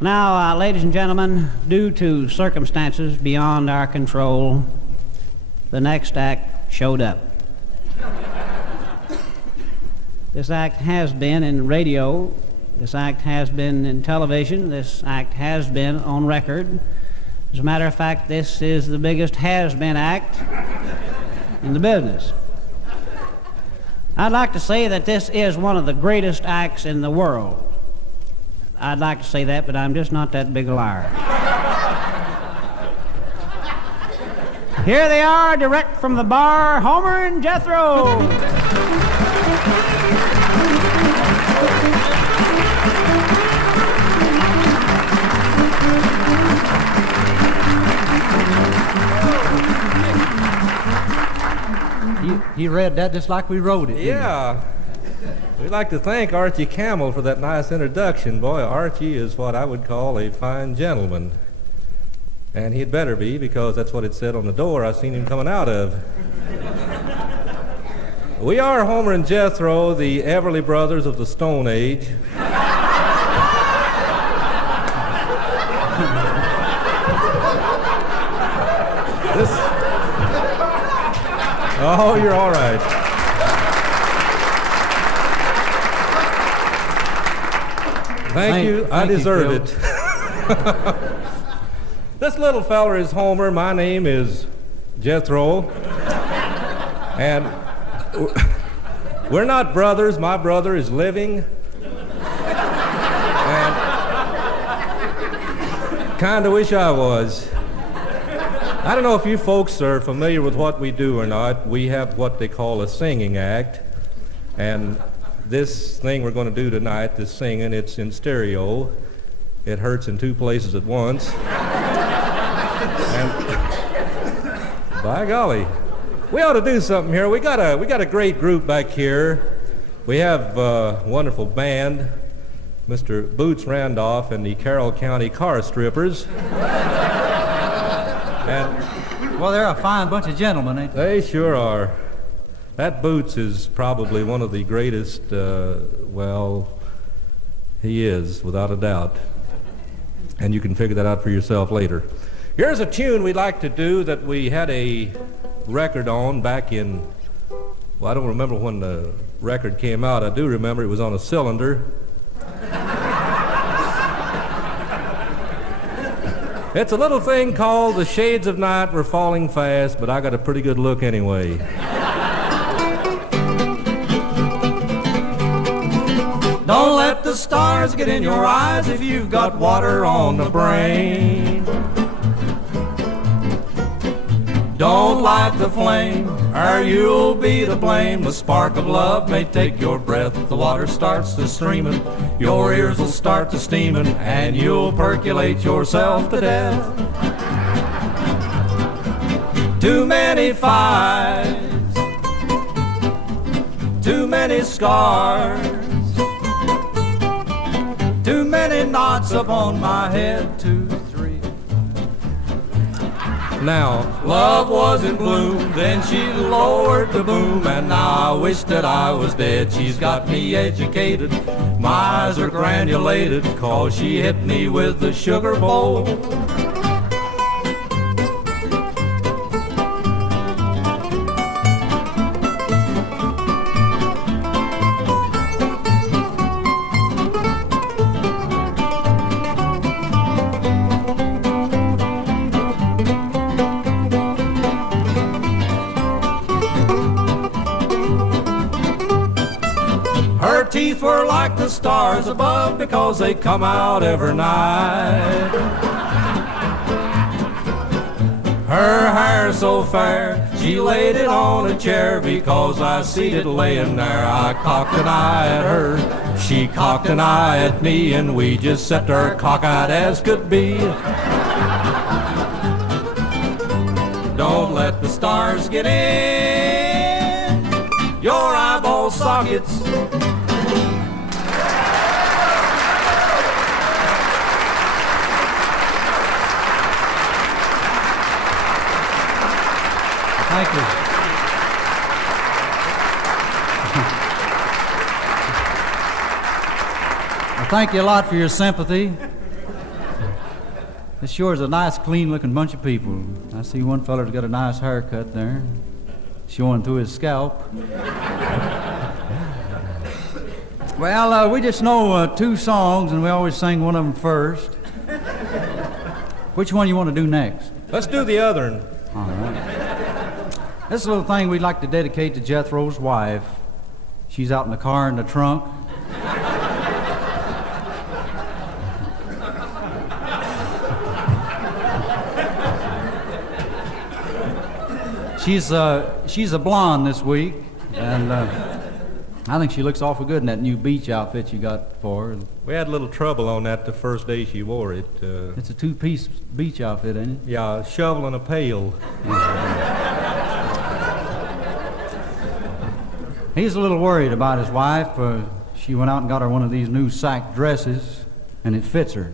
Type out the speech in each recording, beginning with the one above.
Now, ladies and gentlemen, due to circumstances beyond our control, the next act showed up. This act has been in radio, this act has been in television, this act has been on record. As a matter of fact, this is the biggest has-been act in the business. I'd like to say that this is one of the greatest acts in the world. I'd like to say that, but I'm just not that big a liar. Here they are, direct from the bar, Homer and Jethro. He read that just like we wrote it. Yeah. We'd like to thank Archie Campbell for that nice introduction. Boy, Archie is what I would call a fine gentleman. And he'd better be, because that's what it said on the door I seen him coming out of. We are Homer and Jethro, the Everly Brothers of the Stone Age. Oh, you're all right. Thank you. I deserve it. This little feller is Homer. My name is Jethro. And we're not brothers. My brother is living. And kind of wish I was. I don't know if you folks are familiar with what we do or not. We have what they call a singing act. And this thing we're going to do tonight, this singing, it's in stereo. It hurts in two places at once. And by golly, we ought to do something here. We got a great group back here. We have a wonderful band, Mr. Boots Randolph and the Carroll County Car Strippers. And well, they're a fine bunch of gentlemen, ain't they? They sure are. That Boots is probably one of the greatest, well, he is, without a doubt. And you can figure that out for yourself later. Here's a tune we'd like to do that we had a record on back in, well, I don't remember when the record came out. I do remember it was on a cylinder. It's a little thing called The Shades of Night Were Falling Fast, but I got a pretty good look anyway. Don't let the stars get in your eyes if you've got water on the brain. Don't light the flame, or you'll be to blame. The spark of love may take your breath. The water starts to streaming, your ears will start to steaming, and you'll percolate yourself to death. Too many fights, too many scars, too many knots upon my head. 2, 3. Now, Love was in bloom, then she lowered the boom, and now I wish that I was dead. She's got me educated, my eyes are granulated, 'cause she hit me with the sugar bowl. Teeth were like the stars above because they come out every night. Her hair so fair, she laid it on a chair because I see it laying there. I cocked an eye at her, she cocked an eye at me, and we just sat there cockeyed as could be. Don't let the stars get in your eyeball sockets. Thank you. Well, thank you a lot for your sympathy. This sure is a nice, clean-looking bunch of people. I see one feller's got a nice haircut there, showing through his scalp. Well, we just know 2 songs, and we always sing one of them first. Which one you want to do next? Let's do the other one. All right. This is a little thing we'd like to dedicate to Jethro's wife. She's out in the car in the trunk. She's a blonde this week, and I think she looks awful good in that new beach outfit you got for her. We had a little trouble on that the first day she wore it. It's a 2-piece beach outfit, ain't it? Yeah, a shovel and a pail. He's a little worried about his wife. She went out and got her one of these new sack dresses, and it fits her.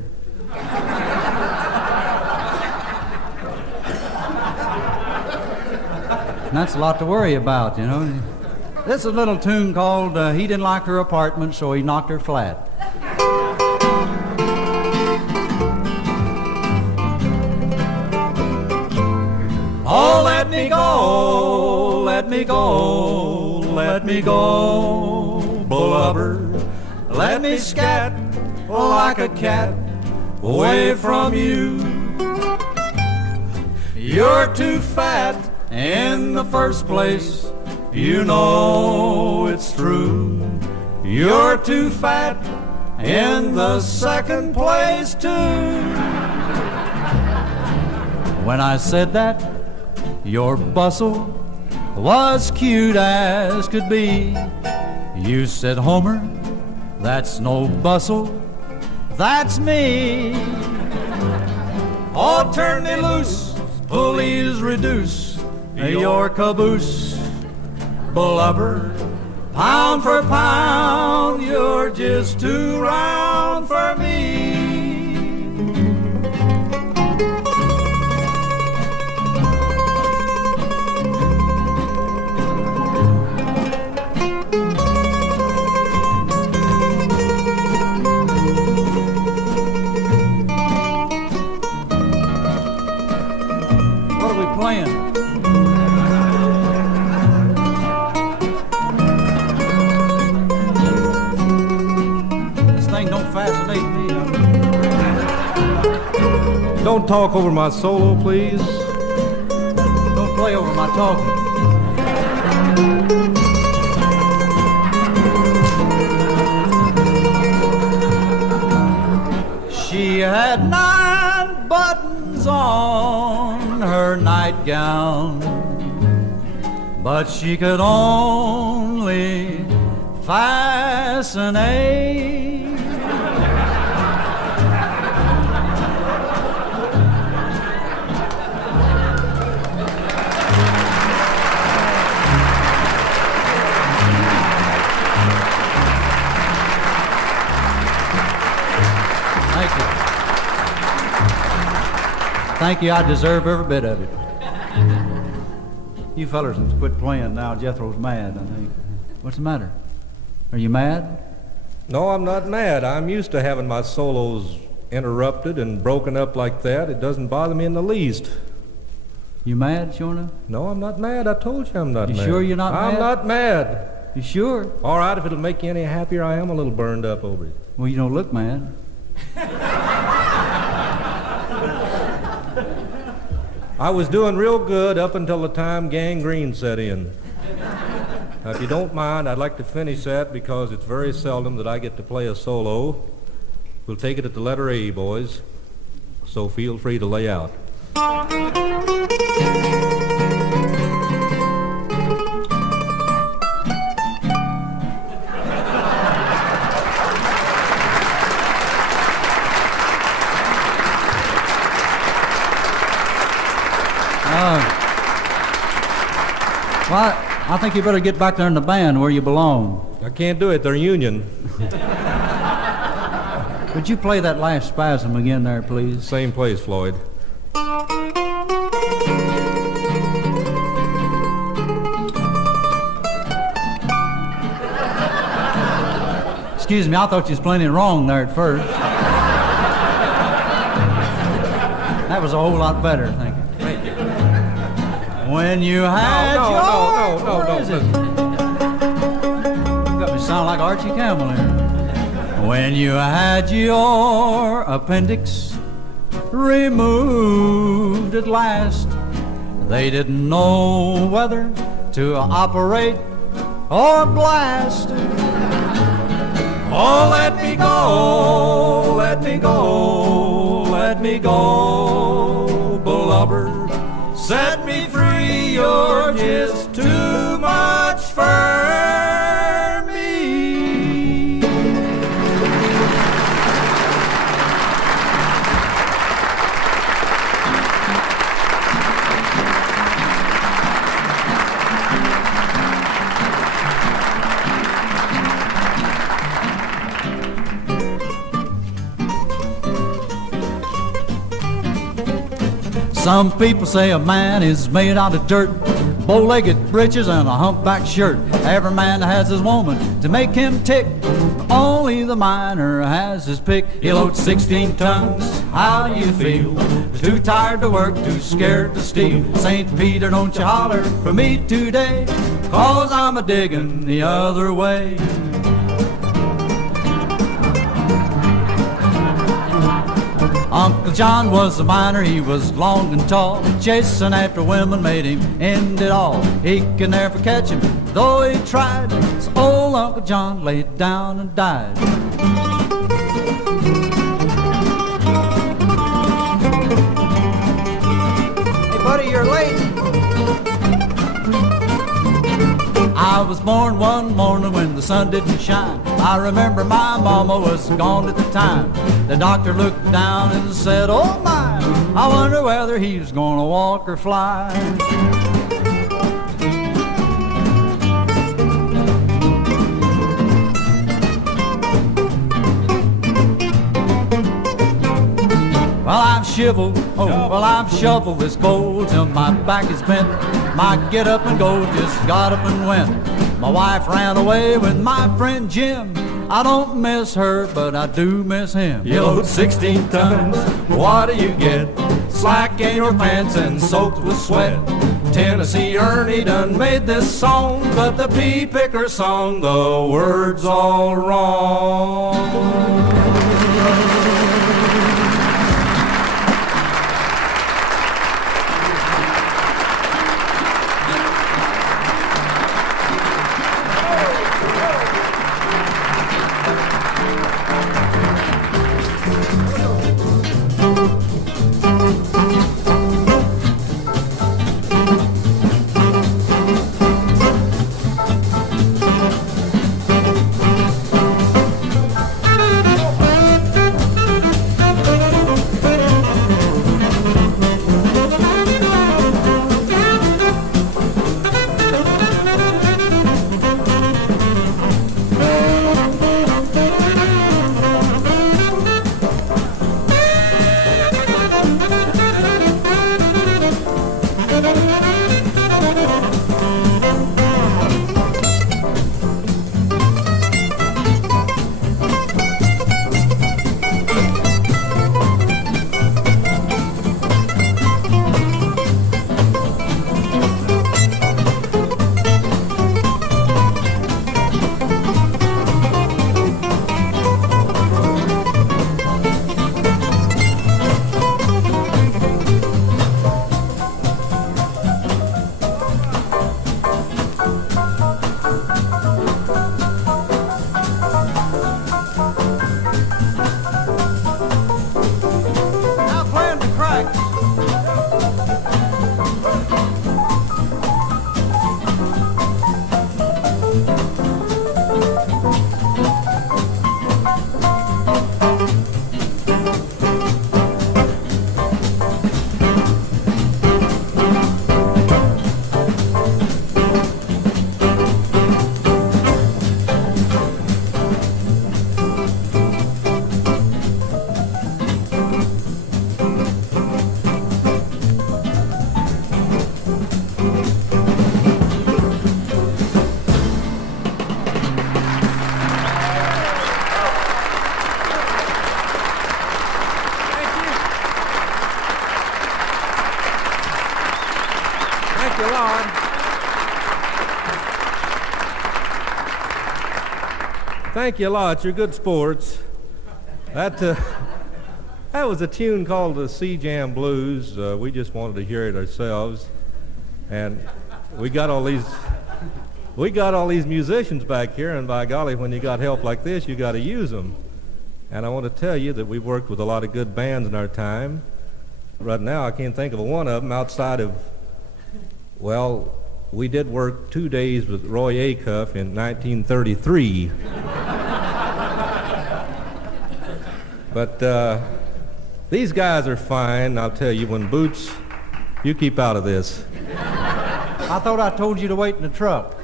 And that's a lot to worry about, you know. This is a little tune called He Didn't Like Her Apartment, So He Knocked Her Flat. Oh, let me go, let me go, let me go, Blubber. Let me scat like a cat away from you. You're too fat in the first place, you know it's true. You're too fat in the second place too. When I said that, your bustle was cute as could be. You said, Homer, that's no bustle, that's me. Oh, turn me loose, please reduce your caboose, Blubber. Pound for pound, you're just too round for me. What are we playing? Fascinate me. Don't talk over my solo, please. Don't play over my talking. She had 9 buttons on her nightgown, but she could only fascinate. Thank you, I deserve every bit of it. You fellers can quit playing now. Jethro's mad, I think. What's the matter? Are you mad? No, I'm not mad. I'm used to having my solos interrupted and broken up like that. It doesn't bother me in the least. You mad, sure enough? No, I'm not mad. I told you I'm not mad. You sure you're not mad? I'm not mad. You sure? All right, if it'll make you any happier, I am a little burned up over it. Well, you don't look mad. I was doing real good up until the time gangrene set in. Now, if you don't mind, I'd like to finish that because it's very seldom that I get to play a solo. We'll take it at the letter A, boys. So feel free to lay out. Well, I think you better get back there in the band where you belong. I can't do it. They're union. Would you play that last spasm again there, please? Same place, Floyd. Excuse me, I thought you was playing it wrong there at first. was a whole lot better, thank you. Thank you. When you had No, Where is it? You got me sound like Archie Campbell here. When you had your appendix removed at last, they didn't know whether to operate or blast. Oh, let me go, let me go, let me go, Blubber. Set me free, you're just too much for me. Some people say a man is made out of dirt, bow-legged breeches and a humpback shirt. Every man has his woman to make him tick. Only the miner has his pick. He loads 16 tons. How you feel? Too tired to work, too scared to steal. St. Peter, don't you holler for me today, 'cause I'm a-digging the other way. Uncle John was a miner, he was long and tall. Chasing after women made him end it all. He could never catch him, though he tried. So old Uncle John laid down and died. Hey buddy, you're late. I was born one morning when the sun didn't shine. I remember my mama was gone at the time. The doctor looked down and said, oh my, I wonder whether he's gonna walk or fly. Well, I've shoveled this coal till my back is bent. My get up and go just got up and went. My wife ran away with my friend Jim. I don't miss her, but I do miss him. You load 16 tons, what do you get? Slack in your pants and soaked with sweat. Tennessee Ernie done made this song, but the pea picker song the words all wrong. Thank you a lot. Thank you a lot. You're good sports. That was a tune called the Sea Jam Blues. We just wanted to hear it ourselves, and we got all these musicians back here, and by golly, when you got help like this, you got to use them. And I want to tell you that we've worked with a lot of good bands in our time. Right now, I can't think of one of them outside of, well, we did work 2 days with Roy Acuff in 1933. But these guys are fine. I'll tell you, when Boots, you keep out of this. I thought I told you to wait in the truck.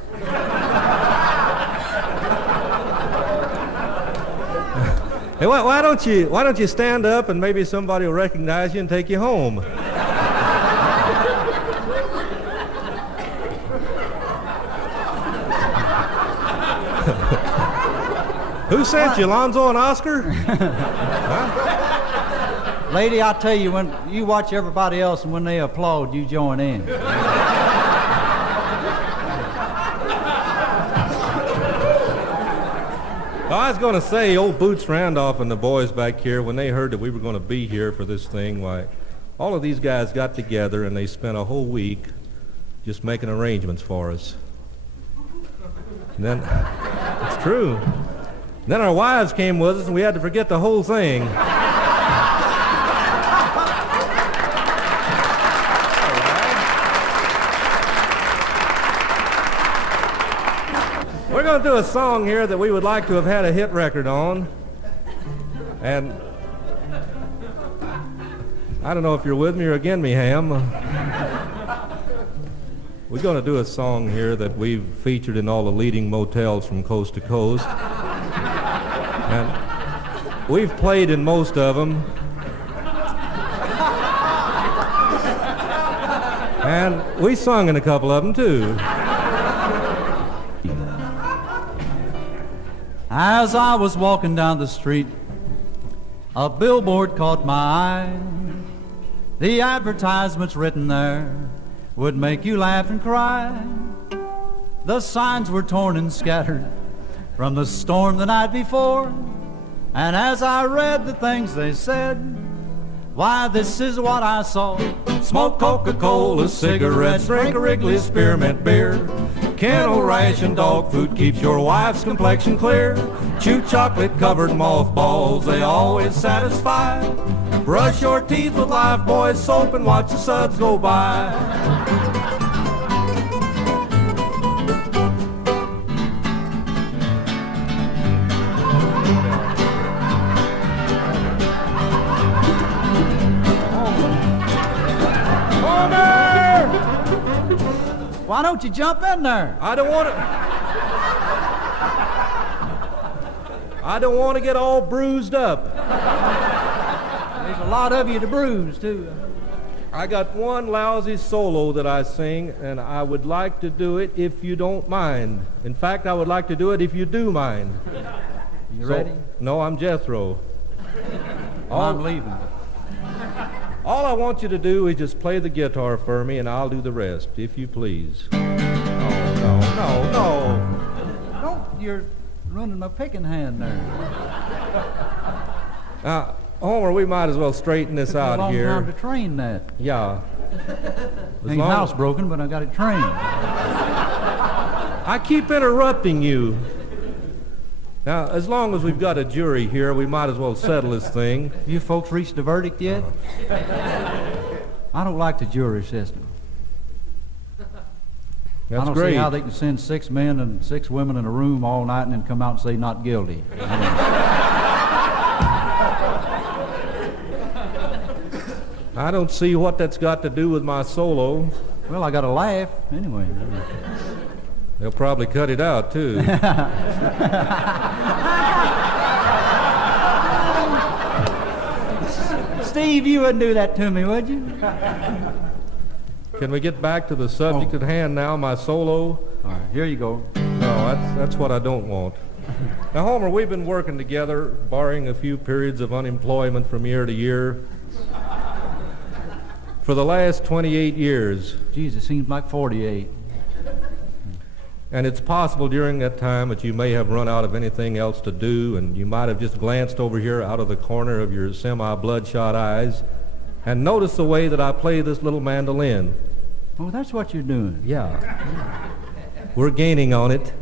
Hey, why don't you stand up and maybe somebody will recognize you and take you home? Who sent you, Lonzo and Oscar? Huh? Lady, I tell you, when you watch everybody else and when they applaud, you join in. I was going to say, old Boots Randolph and the boys back here, when they heard that we were going to be here for this thing, why, all of these guys got together and they spent a whole week just making arrangements for us. And then, it's true. Then our wives came with us and we had to forget the whole thing. We're going to do a song here that we would like to have had a hit record on. And I don't know if you're with me or against me, Ham. We're going to do a song here that we've featured in all the leading motels from coast to coast. And we've played in most of them. And we sung in a couple of them, too. As I was walking down the street, a billboard caught my eye. The advertisements written there would make you laugh and cry. The signs were torn and scattered from the storm the night before. And as I read the things they said, why, this is what I saw. Smoke Coca-Cola cigarettes, drink a Wrigley's spearmint beer. Kennel ration dog food keeps your wife's complexion clear. Chew chocolate-covered mothballs, they always satisfy. Brush your teeth with Lifebuoy soap and watch the suds go by. Why don't you jump in there? I don't want to get all bruised up. There's a lot of you to bruise, too. I got one lousy solo that I sing, and I would like to do it if you don't mind. In fact, I would like to do it if you do mind. You ready? No, I'm Jethro. I'm leaving. All I want you to do is just play the guitar for me, and I'll do the rest, if you please. No. Don't, you're running my picking hand there. Now, Homer, we might as well straighten this out It's a long here. time to train that. Yeah. Ain't housebroken, but I got it trained. I keep interrupting you. Now, as long as we've got a jury here, we might as well settle this thing. You folks reached a verdict yet? I don't like the jury system. That's I don't great. see how they can send 6 men and 6 women in a room all night and then come out and say not guilty. I don't see what that's got to do with my solo. Well, I got to laugh anyway. They'll probably cut it out, too. Steve, you wouldn't do that to me, would you? Can we get back to the subject at hand now, my solo? All right, here you go. No, that's what I don't want. Now, Homer, we've been working together, barring a few periods of unemployment from year to year, for the last 28 years. Jesus, seems like 48. And it's possible during that time that you may have run out of anything else to do, and you might have just glanced over here out of the corner of your semi-bloodshot eyes and noticed the way that I play this little mandolin. Oh, that's what you're doing. Yeah. We're gaining on it.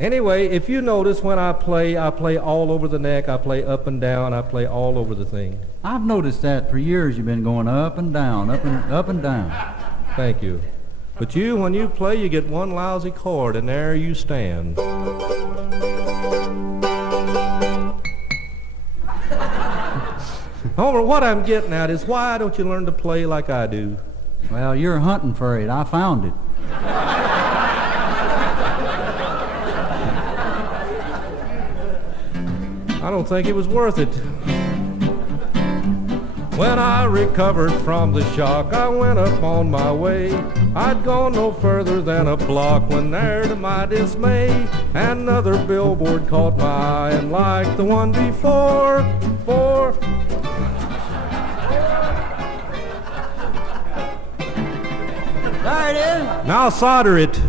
Anyway, if you notice when I play all over the neck, I play up and down, I play all over the thing. I've noticed that for years you've been going up and down, up and down. Thank you. But you, when you play, you get one lousy chord, and there you stand. Homer, what I'm getting at is why don't you learn to play like I do? Well, you're hunting for it. I found it. I don't think it was worth it. When I recovered from the shock, I went up on my way. I'd gone no further than a block when there, to my dismay, another billboard caught my eye, and like the one before, There it is. Now solder it.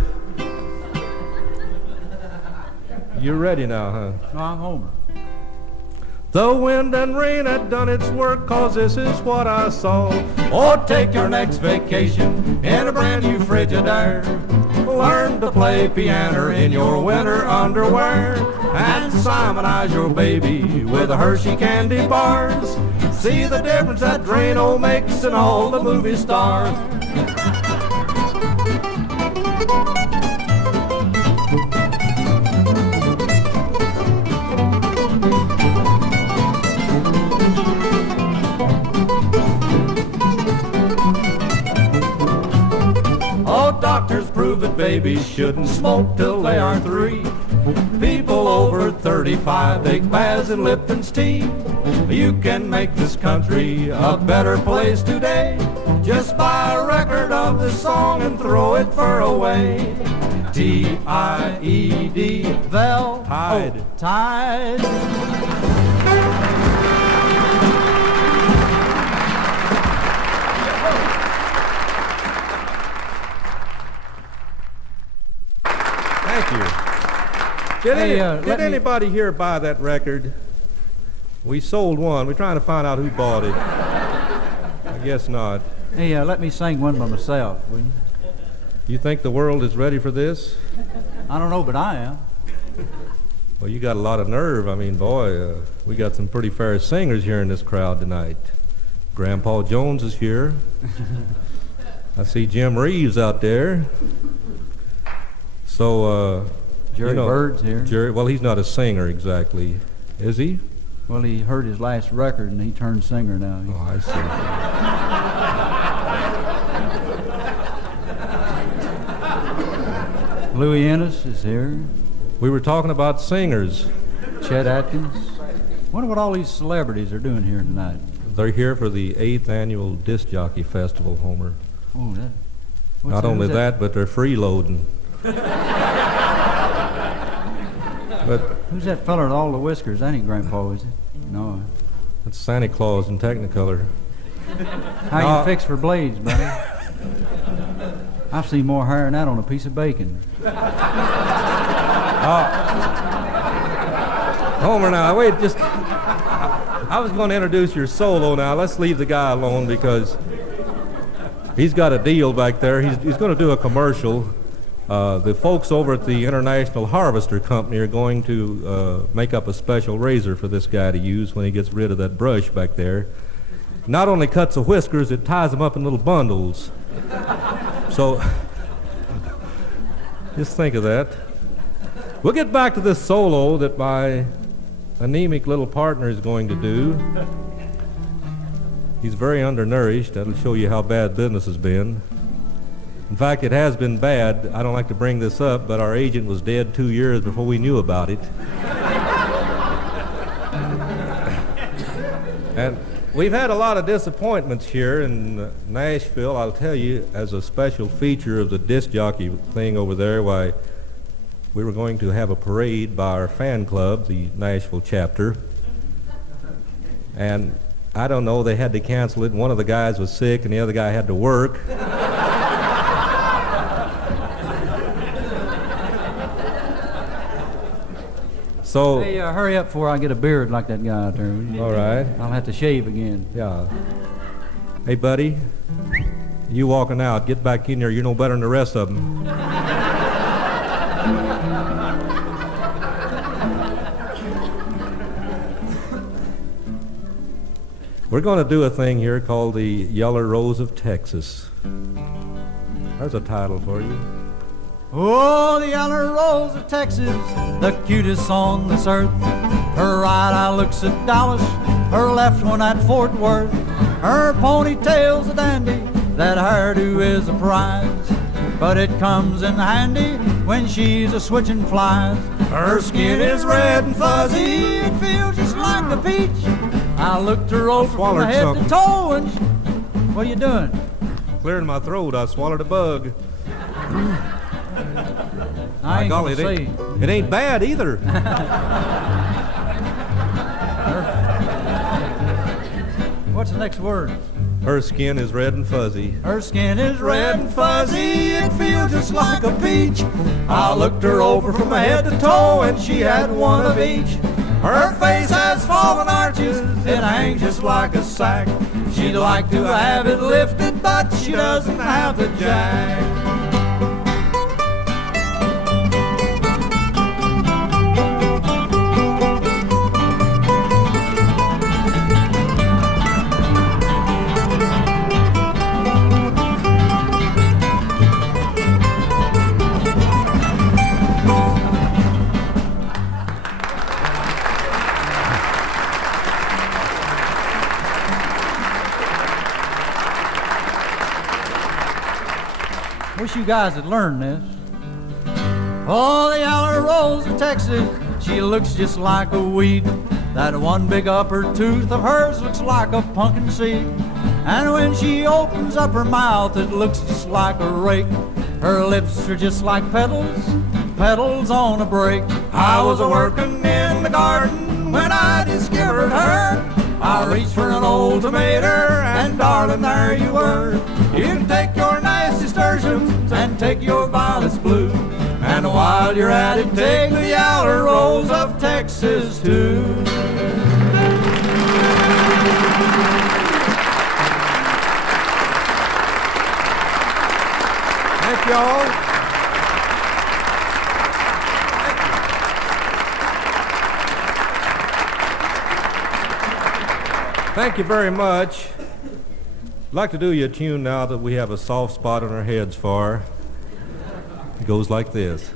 You're ready now, huh? No, I'm Homer. The wind and rain had done its work, 'cause this is what I saw. Oh, take your next vacation in a brand new Frigidaire. Learn to play piano in your winter underwear, and Simonize your baby with the Hershey candy bars. See the difference that Drano makes in all the movie stars. Doctors prove that babies shouldn't smoke till they are 3. People over 35 take baths in Lipton's tea. You can make this country a better place today. Just buy a record of this song and throw it fur away. T-I-E-D, Vel, Tide. Oh, Tide. Thank you. Did anybody here buy that record? We sold one. We're trying to find out who bought it. I guess not. Hey, let me sing one by myself, will you? You think the world is ready for this? I don't know, but I am. Well, you got a lot of nerve. I mean, boy, we got some pretty fair singers here in this crowd tonight. Grandpa Jones is here. I see Jim Reeves out there. So, Jerry Bird's here. Jerry, well, he's not a singer exactly, is he? Well, he heard his last record and he turned singer now. Oh, I see. Louis Ennis is here. We were talking about singers. Chet Atkins. Wonder what all these celebrities are doing here tonight. They're here for the 8th annual Disc Jockey Festival, Homer. Oh, that. Not only that, but they're freeloading. But who's that feller with all the whiskers? That ain't Grandpa, is it? No. That's Santa Claus in Technicolor. How you fix for blades, buddy? I've seen more hair than that on a piece of bacon. Homer, now, wait, just... I was going to introduce your solo now. Let's leave the guy alone because he's got a deal back there. He's going to do a commercial. The folks over at the International Harvester Company are going to make up a special razor for this guy to use when he gets rid of that brush back there. Not only cuts the whiskers, it ties them up in little bundles. So, just think of that. We'll get back to this solo that my anemic little partner is going to do. He's very undernourished. That'll show you how bad business has been. In fact, it has been bad. I don't like to bring this up, but our agent was dead 2 years before we knew about it. And we've had a lot of disappointments here in Nashville. I'll tell you, as a special feature of the disc jockey thing over there, why, we were going to have a parade by our fan club, the Nashville chapter. And I don't know, they had to cancel it. One of the guys was sick and the other guy had to work. So, Hey, hurry up before I get a beard like that guy out there. all right, I'll have to shave again. yeah. Hey, buddy, you walking out, get back in there. You're no better than the rest of them. We're going to do a thing here called the Yeller Rose of Texas. There's a title for you. Oh, the yellow rose of Texas, the cutest on this earth. Her right eye looks at Dallas, her left one at Fort Worth. Her ponytail's a dandy, that hairdo is a prize. But it comes in handy when she's a-switching flies. Her skin is red and fuzzy, it feels just like a peach. I looked her over from head to toe and what are you doing? Clearing my throat, I swallowed a bug. I ain't golly, gonna say. it ain't bad either. What's the next word? Her skin is red and fuzzy. Her skin is red and fuzzy, it feels just like a peach. I looked her over from head to toe and she had one of each. Her face has fallen arches, it hangs just like a sack. She'd like to have it lifted, but she doesn't have the jack. Wish you guys had learned this. Oh, the yellow rose of Texas, she looks just like a weed. That one big upper tooth of hers looks like a pumpkin seed. And when she opens up her mouth, it looks just like a rake. Her lips are just like petals, petals on a break. I was a-working in the garden when I discovered her. I reached for an old tomato, and darling, there you were. You can take your nasty sturgeons and take your violets blue. And while you're at it, take the yellow rose of Texas too. Thank y'all. Thank you very much. I'd like to do you a tune now that we have a soft spot on our heads for. It goes like this.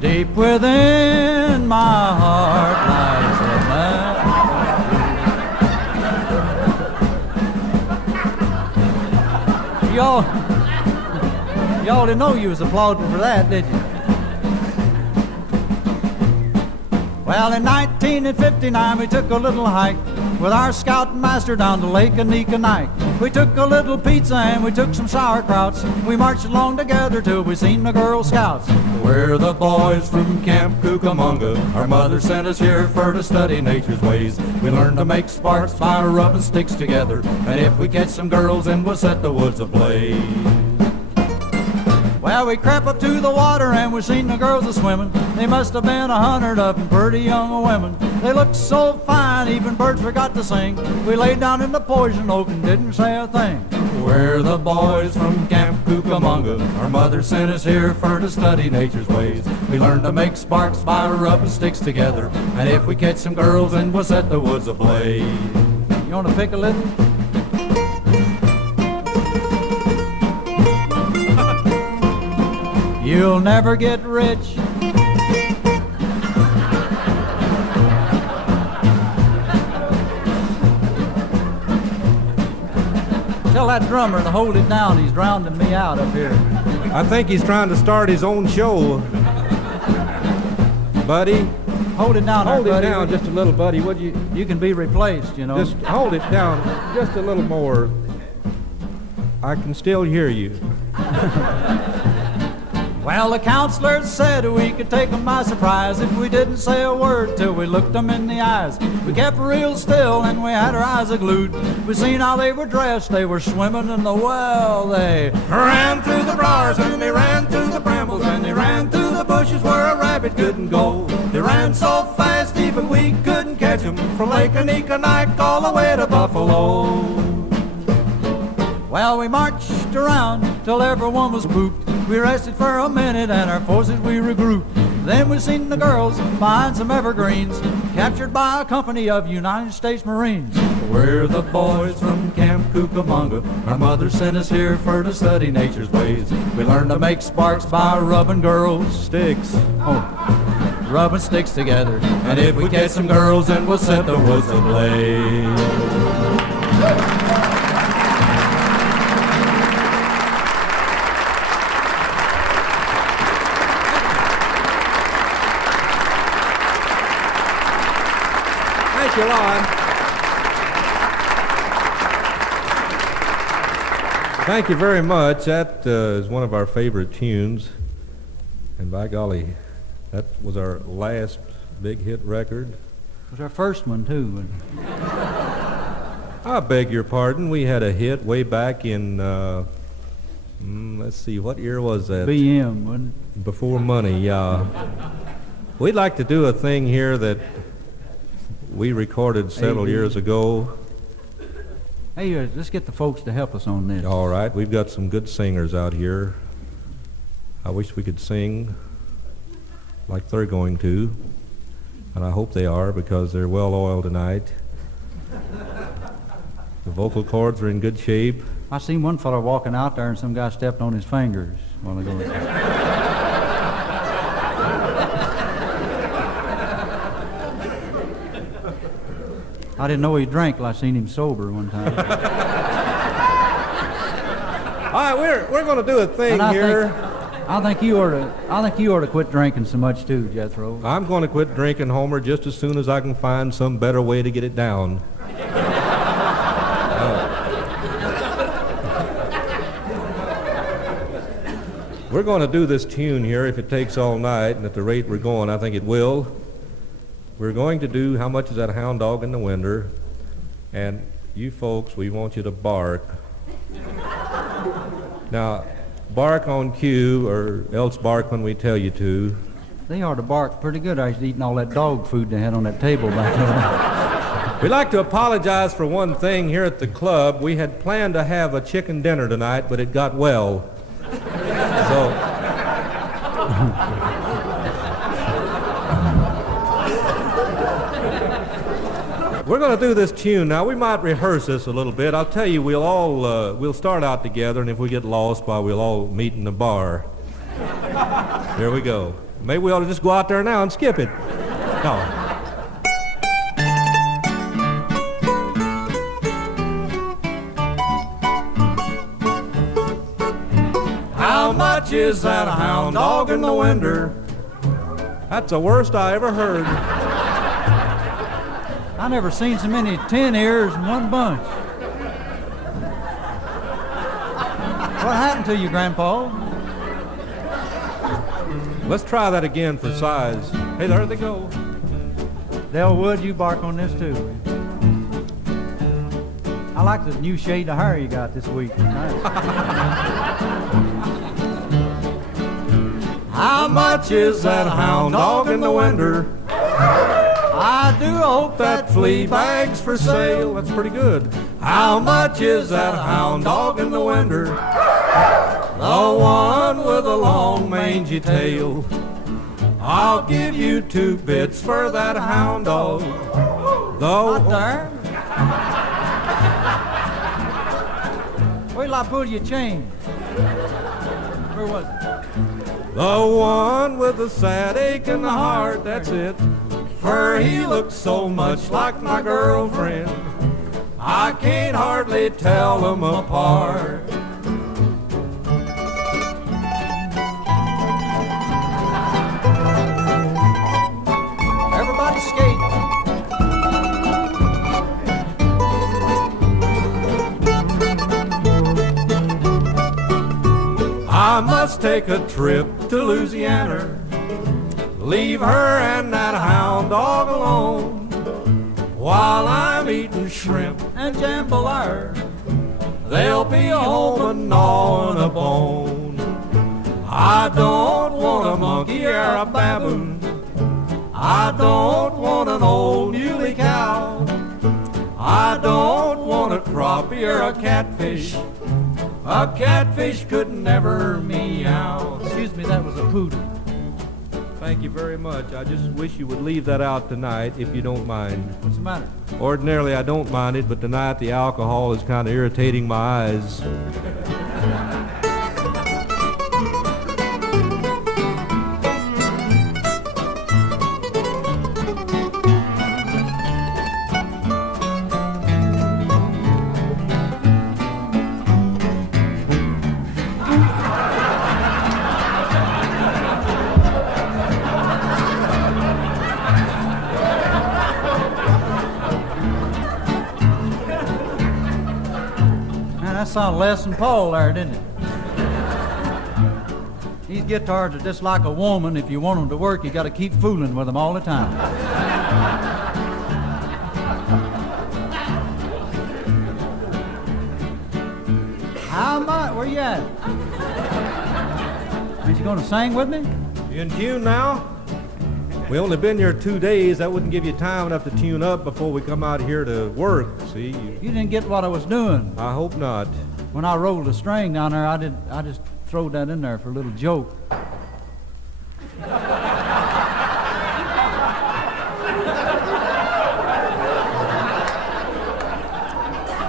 Deep within my heart lies a man. Y'all didn't know you was applauding for that, did you? Well, in 1959 we took a little hike with our scout master down to Lake Anekonike. We took a little pizza and we took some sauerkrauts. We marched along together till we seen the Girl Scouts. We're the boys from Camp Kookamonga. Our mother sent us here for to study nature's ways. We learned to make sparks by rubbing sticks together. And if we catch some girls, then we'll set the woods ablaze. Well, we crept up to the water and we seen the girls a-swimming. They must have been 100 of them, pretty young women. They looked so fine, even birds forgot to sing. We laid down in the poison oak and didn't say a thing. We're the boys from Camp Kookamonga. Our mother sent us here for to study nature's ways. We learned to make sparks by rubbing sticks together. And if we catch some girls, then we'll set the woods ablaze. You want to pick a little? You'll never get rich. Tell that drummer to hold it down. He's drowning me out up here. I think he's trying to start his own show. Buddy, Hold it down, hold it buddy. down just a little, buddy, would you? You can be replaced, you know. Just hold it down just a little more. I can still hear you. Well, the counselors said we could take 'em by surprise if we didn't say a word till we looked 'em in the eyes. We kept real still and we had our eyes glued. We seen how they were dressed, they were swimming in the well. They ran through the briars and they ran through the brambles and they ran through the bushes where a rabbit couldn't go. They ran so fast even we couldn't catch 'em, from Lake Anikanike all the way to Buffalo. Well, we marched around till everyone was pooped. We rested for a minute and our forces we regrouped. Then we seen the girls behind some evergreens, captured by a company of United States Marines. We're the boys from Camp Kookamonga. Our mother sent us here for to study nature's ways. We learned to make sparks by rubbing girls' sticks. Rubbing sticks together. And if we catch some girls, then we'll set the woods ablaze. Thank you, Lon. Thank you very much. That is one of our favorite tunes. And by golly, that was our last big hit record. It was our first one, too. I beg your pardon. We had a hit way back in, let's see, what year was that? BM, wasn't it? Before Money, yeah. We'd like to do a thing here that we recorded several years ago. Hey, let's get the folks to help us on this. All right, we've got some good singers out here. I wish we could sing like they're going to, and I hope they are because they're well oiled tonight. The vocal cords are in good shape. I seen one fella walking out there and some guy stepped on his fingers while ago. I didn't know he drank till I seen him sober one time. All right, we're going to do a thing here. I think you ought to quit drinking so much too, Jethro. I'm going to quit drinking, Homer, just as soon as I can find some better way to get it down. We're going to do this tune here if it takes all night, and at the rate we're going, I think it will. We're going to do How Much Is That Hound Dog in the Winter? And you folks, we want you to bark. Now, bark on cue, or else bark when we tell you to. They ought to bark pretty good after eating all that dog food they had on that table back there. We'd like to apologize for one thing here at the club. We had planned to have a chicken dinner tonight, but it got well. So... we're going to do this tune. Now, we might rehearse this a little bit. I'll tell you, we'll start out together, and if we get lost, we'll all meet in the bar. Here we go. Maybe we ought to just go out there now and skip it. No. How much is that hound dog in the winter? That's the worst I ever heard. I never seen so many 10 ears in one bunch. What happened to you, Grandpa? Let's try that again for size. Hey, there they go. Dale Wood, you bark on this too. I like the new shade of hair you got this week. Nice. How much is that hound dog in the winter? I do hope That flea bag's for sale. That's pretty good. How much is that hound dog in the winter? The one with a long mangy tail. I'll give you 2 bits for that hound dog. Not there. Wait till I pull your chain. Where was it? The one with the sad ache in the heart, that's it. For he looks so much like my girlfriend, I can't hardly tell them apart. Everybody skate. take a trip to Louisiana. Leave her and that hound dog alone while I'm eating shrimp and jambalaya. They'll be home and gnawing a bone. I don't want a monkey or a baboon. I don't want an old muley cow. I don't want a crappie or a catfish. A catfish could never meow. Excuse me, that was a poodle. Thank you very much. I just wish you would leave that out tonight, if you don't mind. What's the matter? Ordinarily, I don't mind it, but tonight the alcohol is kind of irritating my eyes. That sounded less than Paul there, didn't it? These guitars are just like a woman. If you want them to work, you got to keep fooling with them all the time. How much? Where you at? Ain't you going to sing with me? You in tune now? We only been here 2 days. That wouldn't give you time enough to tune up before we come out here to work. See? You didn't get what I was doing. I hope not. When I rolled the string down there, I just throwed that in there for a little joke.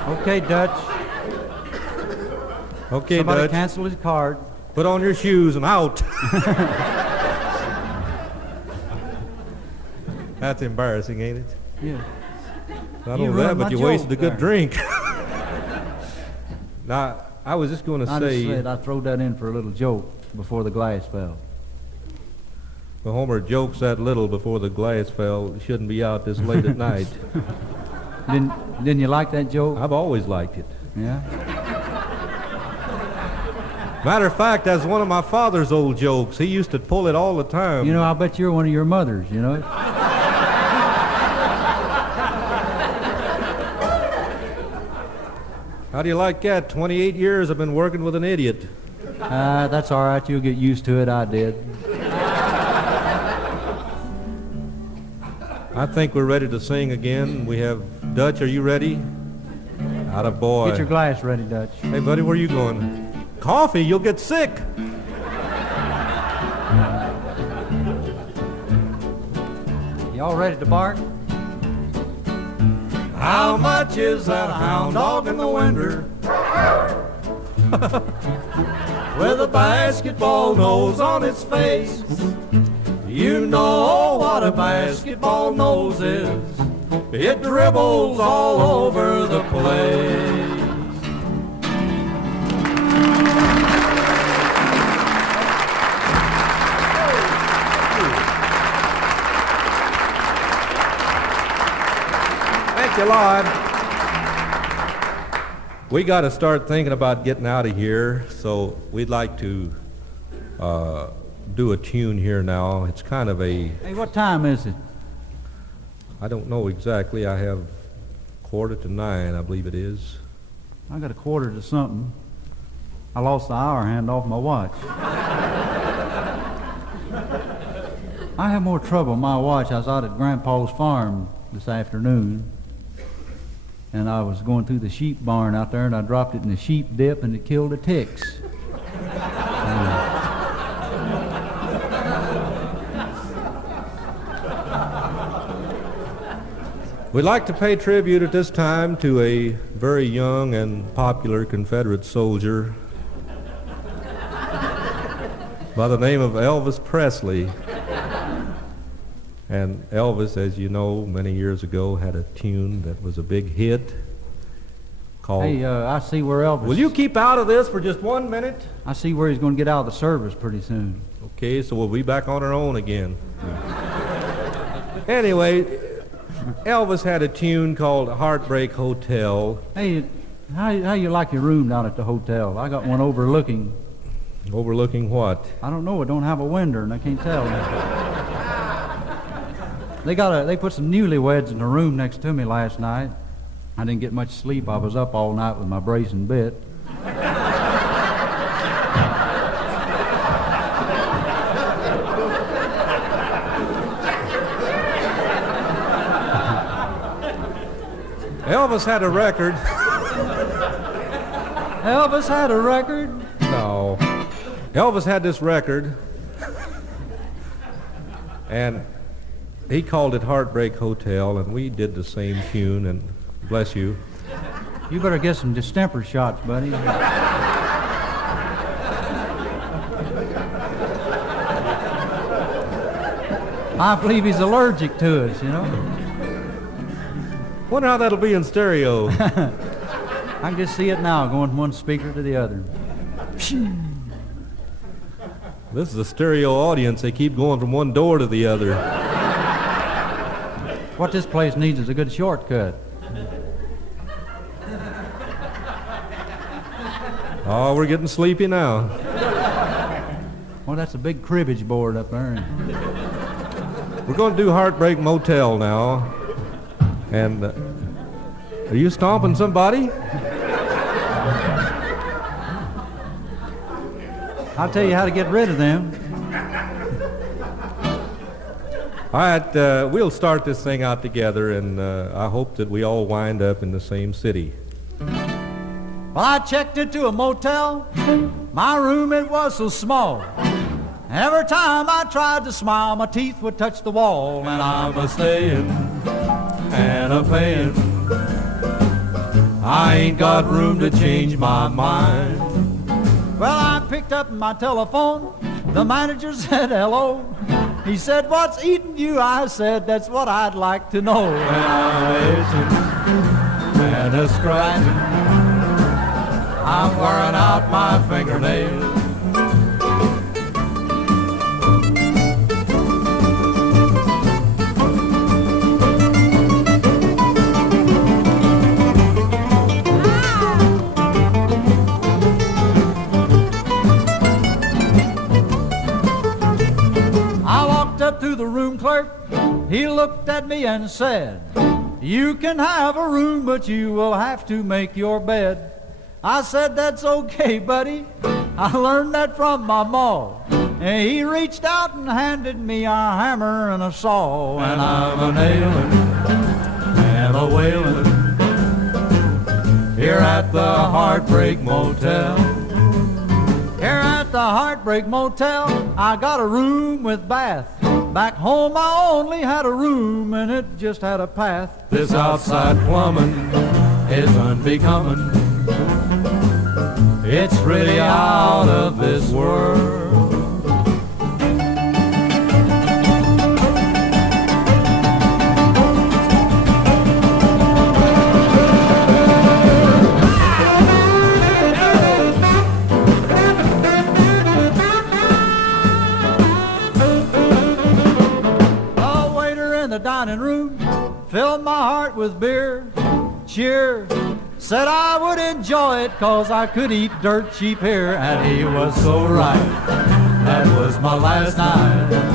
Okay, Dutch. Okay, Somebody Dutch. cancel his card. Put on your shoes and out. That's embarrassing, ain't it? Yeah. Not You only that, ruined but my you wasted a joke good there. drink. Now, I was just going to I just say, said I throwed that in for a little joke before the glass fell. the Homer jokes that little before the glass fell. It shouldn't be out this late at night. Didn't you like that joke? I've always liked it. Yeah. Matter of fact, that's one of my father's old jokes. He used to pull it all the time. You know, I bet you're one of your mothers, you know it? How do you like that? 28 years I've been working with an idiot. That's all right. You'll get used to it. I did. I think we're ready to sing again. We have Dutch, are you ready? Atta boy. Get your glass ready, Dutch. Hey, buddy, where are you going? Coffee, you'll get sick. Y'all ready to bark? How much is that hound dog in the winter? With a basketball nose on its face. You know what a basketball nose is. It dribbles all over the place. Thank you, Lord. We got to start thinking about getting out of here, so we'd like to do a tune here now. It's kind of a, Hey, what time is it? I don't know exactly. I have 8:45, I believe it is. I got 1/4 to something. I lost the hour hand off my watch. I have more trouble with my watch. I was out at Grandpa's farm this afternoon, and I was going through the sheep barn out there, and I dropped it in the sheep dip, and it killed the ticks. We'd like to pay tribute at this time to a very young and popular Confederate soldier by the name of Elvis Presley. And Elvis, as you know, many years ago had a tune that was a big hit called... Hey, I see where Elvis... Will you keep out of this for just 1 minute? I see where he's going to get out of the service pretty soon. Okay, so we'll be back on our own again. Anyway, Elvis had a tune called Heartbreak Hotel. Hey, how you like your room down at the hotel? I got one overlooking Overlooking what? I don't know. It don't have a window, and I can't tell. They put some newlyweds in the room next to me last night. I didn't get much sleep. I was up all night with my brace and bit. Elvis had a record. Elvis had a record. No. Elvis had this record, and he called it Heartbreak Hotel, and we did the same tune, and bless you. You better get some distemper shots, buddy. I believe he's allergic to us, you know. Wonder how that'll be in stereo. I can just see it now, going from one speaker to the other. This is a stereo audience. They keep going from one door to the other. What this place needs is a good shortcut. Oh, we're getting sleepy now. Well, that's a big cribbage board up there. We're going to do Heartbreak Motel now. And are you stomping somebody? I'll tell you how to get rid of them. All right, we'll start this thing out together, and I hope that we all wind up in the same city. Well, I checked into a motel. My room, it was so small. Every time I tried to smile, my teeth would touch the wall. And I'm a-staying and a-paying. I ain't got room to change my mind. Well, I picked up my telephone. The manager said hello. He said, "What's eating you?" I said, "That's what I'd like to know." And I'm itching and a-scratching. I'm wearing out my fingernails. To the room clerk, he looked at me and said, "You can have a room, but you will have to make your bed." I said, "That's okay, buddy. I learned that from my ma." And he reached out and handed me a hammer and a saw. And I'm a-nailing and a-wailing here at the Heartbreak Motel. Here at the Heartbreak Motel, I got a room with bath. Back home I only had a room and it just had a path. This outside plumbing is unbecoming. It's really out of this world. The dining room filled my heart with beer, cheer, said I would enjoy it 'cause I could eat dirt cheap here. And he was so right, that was my last night.